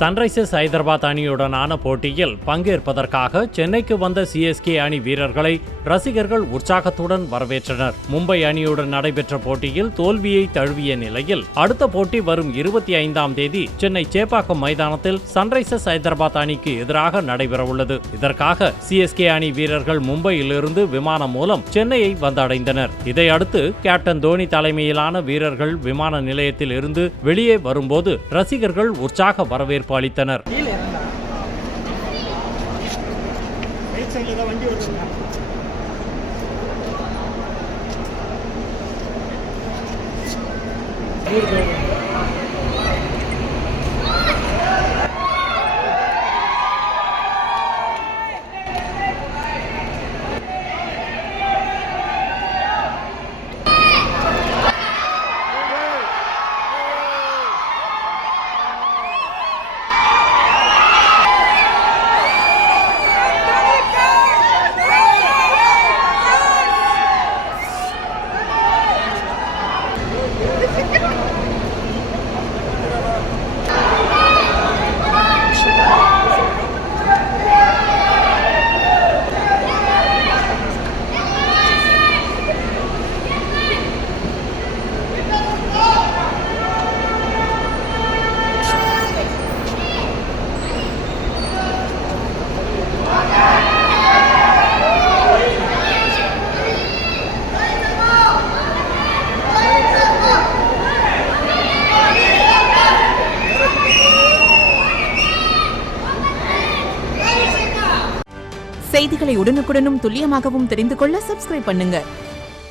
Sunrisers Hyderabad அணியுடனான போட்டியில் பங்கேற்பதற்காக சென்னைக்கு வந்த சிஎஸ்கே அணி வீரர்களை ரசிகர்கள் உற்சாகத்துடன் வரவேற்றனர். மும்பை அணியுடன் நடைபெற்ற போட்டியில் தோல்வியை தழுவிய நிலையில் அடுத்த போட்டி வரும் 25ஆம் தேதி சென்னை சேப்பாக்கம் மைதானத்தில் சன்ரைசர்ஸ் ஹைதராபாத் அணிக்கு எதிராக நடைபெறவுள்ளது. இதற்காக சிஎஸ்கே அணி வீரர்கள் மும்பையிலிருந்து விமானம் மூலம் சென்னையை வந்தடைந்தனர். இதையடுத்து கேப்டன் தோனி தலைமையிலான வீரர்கள் விமான நிலையத்தில் இருந்து வெளியே வரும்போது ரசிகர்கள் உற்சாக வரவேற்பு அளித்தனர். செய்திகளை உடனுக்குடனும் துல்லியமாகவும் தெரிந்து கொள்ள சப்ஸ்கிரைப் பண்ணுங்க.